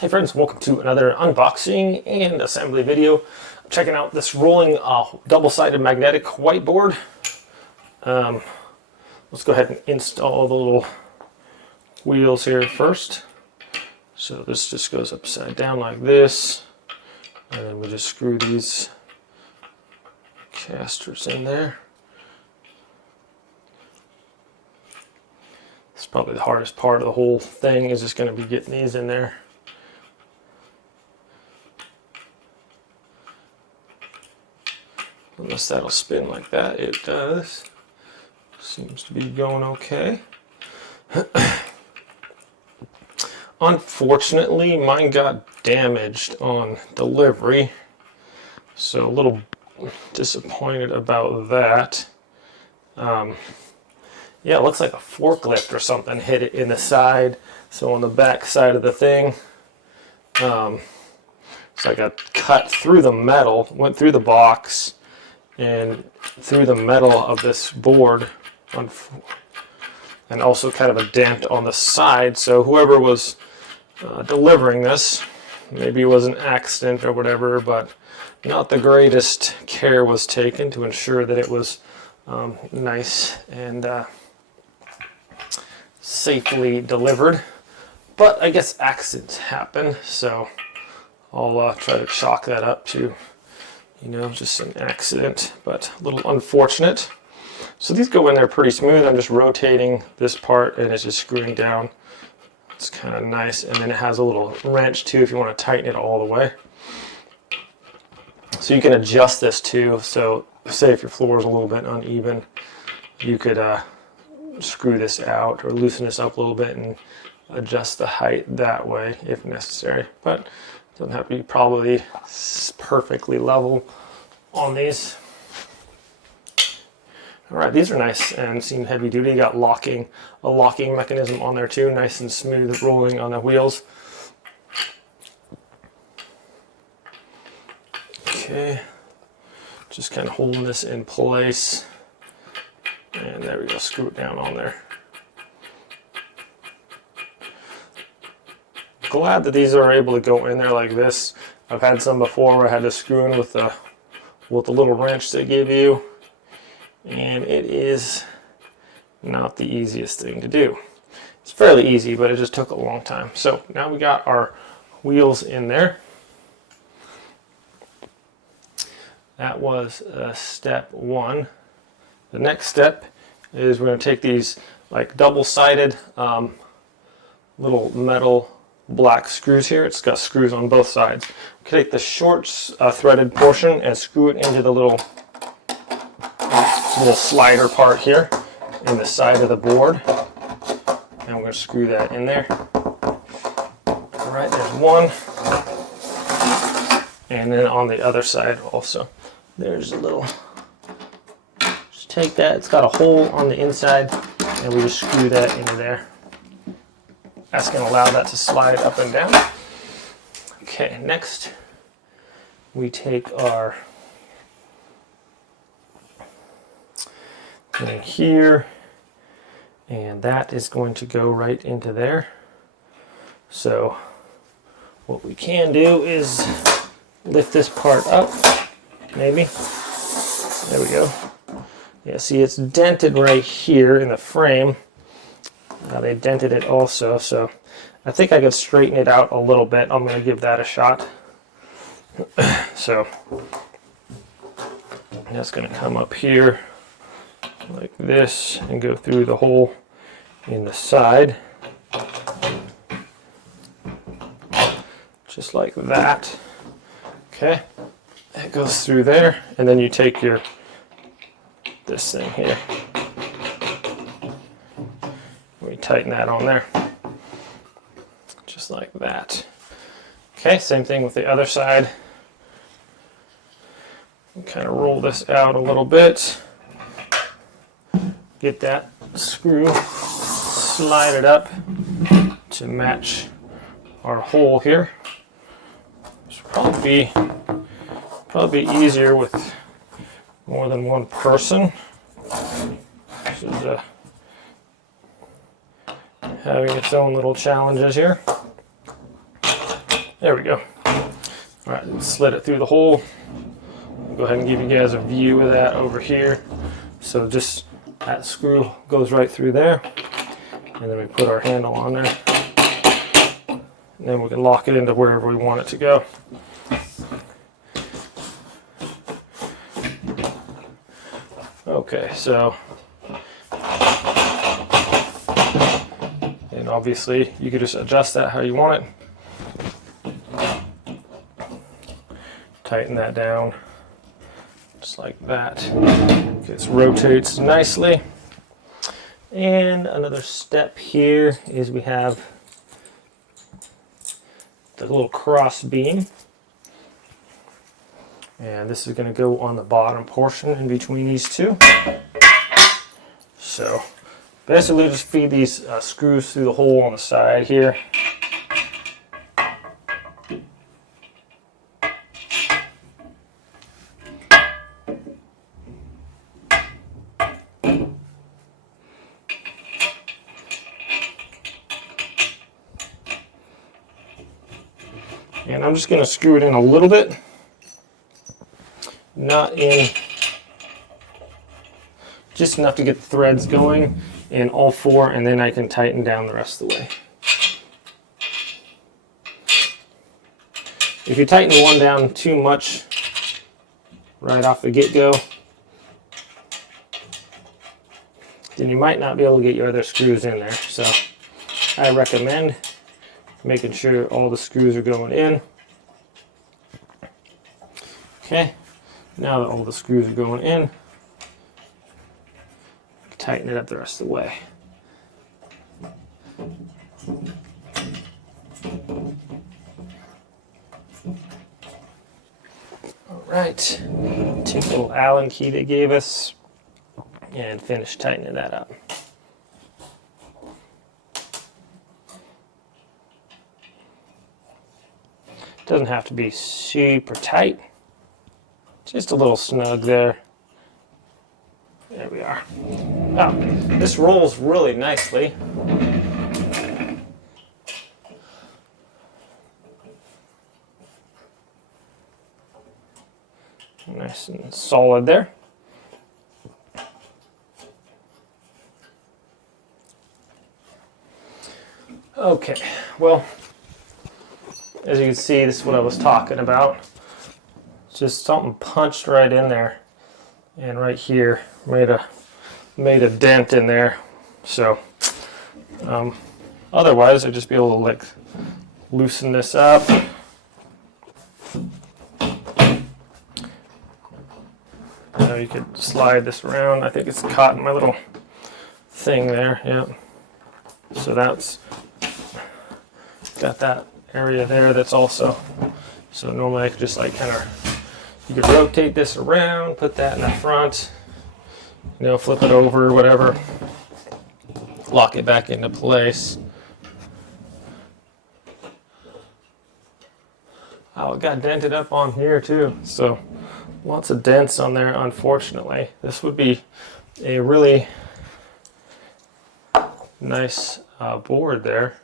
Hey friends, welcome to another unboxing and assembly video. I'm checking out this rolling double-sided magnetic whiteboard. Let's go ahead and install the little wheels here first. So this just goes upside down like this, and then we just screw these casters in there. It's probably the hardest part of the whole thing, is just going to be getting these in there. Unless that'll spin like that, it does. Seems to be going okay. Unfortunately, mine got damaged on delivery, so a little disappointed about that. Yeah, it looks like a forklift or something hit it in the side. So on the back side of the thing, it's like a cut through the metal, went through the box and through the metal of this board, and also kind of a dent on the side. So whoever was delivering this, maybe it was an accident or whatever, but not the greatest care was taken to ensure that it was nice and safely delivered. But I guess accidents happen, so I'll try to chalk that up to, you know, just an accident, but a little unfortunate. So these go in there pretty smooth. I'm just rotating this part and it's just screwing down. It's kind of nice. And then it has a little wrench too if you want to tighten it all the way. So you can adjust this too. So say if your floor is a little bit uneven, you could screw this out or loosen this up a little bit and adjust the height that way if necessary. But it doesn't have to be probably perfectly level on these. All right, these are nice and seem heavy duty. You got a locking mechanism on there too, nice and smooth rolling on the wheels. Okay, just kind of holding this in place, and there we go. Screw it down on there. Glad that these are able to go in there like this. I've had some before where I had to screw in with the little wrench they give you, and it is not the easiest thing to do. It's fairly easy, but it just took a long time. So now we got our wheels in there. That was step one. The next step is we're going to take these like double-sided little metal black screws here. It's got screws on both sides. Take the short threaded portion and screw it into the little slider part here in the side of the board. And we're going to screw that in there. All right, there's one. And then on the other side also, there's a little, just take that, it's got a hole on the inside, and we just screw that into there. That's going to allow that to slide up and down. Okay, next we take our thing here, and that is going to go right into there. So what we can do is lift this part up, maybe. There we go. Yeah, see, it's dented right here in the frame. They dented it also, so I think I could straighten it out a little bit. I'm going to give that a shot. So that's going to come up here like this and go through the hole in the side, just like that. Okay, it goes through there, and then you take this thing here. We tighten that on there, just like that. Okay, same thing with the other side. Kind of roll this out a little bit. Get that screw, slide it up to match our hole here. This will probably be easier with more than one person. This is having its own little challenges here. There we go. All right, slid it through the hole. I'll go ahead and give you guys a view of that over here. So just that screw goes right through there, and then we put our handle on there, and then we can lock it into wherever we want it to go. Okay, so, and obviously you could just adjust that how you want it. Tighten that down just like that. It rotates nicely. And another step here is we have the little cross beam. And this is going to go on the bottom portion in between these two. So basically just feed these screws through the hole on the side here. And I'm just going to screw it in a little bit. Not in, just enough to get the threads going in all four, and then I can tighten down the rest of the way. If you tighten one down too much right off the get-go, then you might not be able to get your other screws in there. So I recommend making sure all the screws are going in. Okay. Now that all the screws are going in, tighten it up the rest of the way. All right, take the little Allen key they gave us and finish tightening that up. Doesn't have to be super tight. Just a little snug there. There we are. Oh, this rolls really nicely. Nice and solid there. Okay, well, as you can see, this is what I was talking about. Just something punched right in there, and right here made a dent in there. So otherwise I'd just be able to like loosen this up. Now you could slide this around. I think it's caught in my little thing there. Yeah. So that's got that area there. That's also, so normally I could just like kind of, you could rotate this around, put that in the front, you know, flip it over, whatever, lock it back into place. Oh, it got dented up on here too, so lots of dents on there, unfortunately. This would be a really nice board there.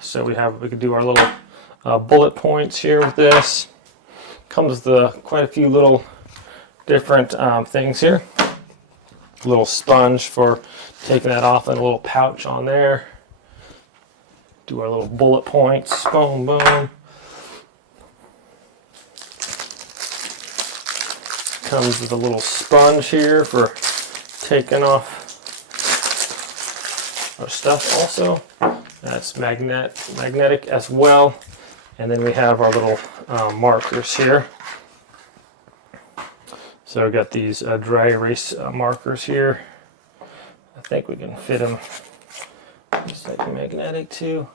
So we could do our little bullet points here with this. Comes with quite a few little different things here. A little sponge for taking that off, and a little pouch on there. Do our little bullet points. Boom, boom. Comes with a little sponge here for taking off our stuff also. That's magnetic as well. And then we have our little markers here. So we've got these dry erase markers here. I think we can fit them just like magnetic too.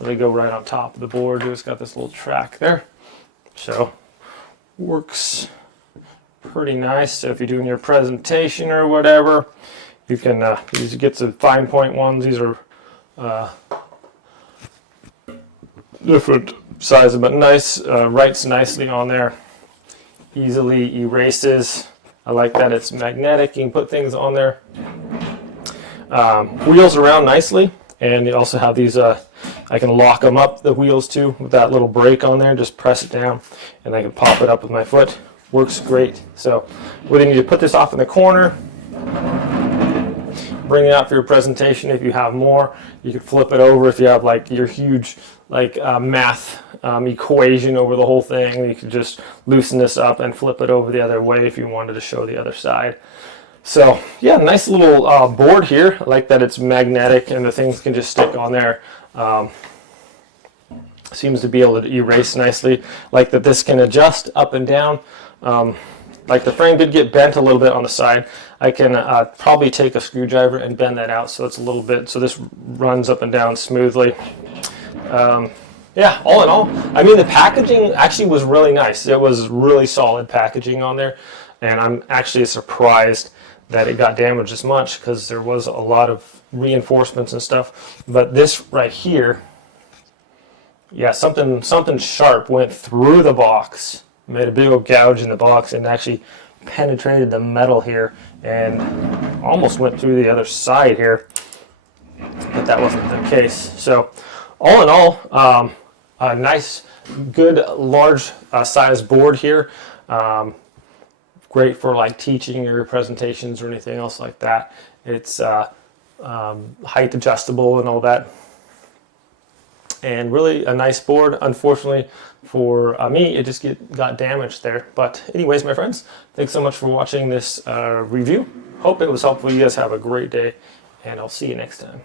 They go right on top of the board. It's got this little track there. So works pretty nice. So if you're doing your presentation or whatever, you can get some fine point ones. These are different sizes, but nice, writes nicely on there. Easily erases. I like that it's magnetic. You can put things on there. Wheels around nicely, and you also have these I can lock them up, the wheels too, with that little brake on there. Just press it down and I can pop it up with my foot. Works great. So whether you need to put this off in the corner, bring it out for your presentation if you have more. You could flip it over if you have like your huge like math equation over the whole thing. You could just loosen this up and flip it over the other way if you wanted to show the other side. So yeah, nice little board here. I like that it's magnetic and the things can just stick on there. Seems to be able to erase nicely. Like that this can adjust up and down. Like the frame did get bent a little bit on the side. I can probably take a screwdriver and bend that out so it's a little bit, so this runs up and down smoothly. Yeah, all in all, I mean the packaging actually was really nice. It was really solid packaging on there, and I'm actually surprised that it got damaged as much because there was a lot of reinforcements and stuff. But this right here, yeah, something sharp went through the box, made a big old gouge in the box, and actually penetrated the metal here and almost went through the other side here, but that wasn't the case. So all in all, a nice, good, large size board here. Great for like teaching or presentations or anything else like that. It's height adjustable and all that. And really a nice board. Unfortunately for me, it just got damaged there. But anyways, my friends, thanks so much for watching this review. Hope it was helpful. You guys have a great day, and I'll see you next time.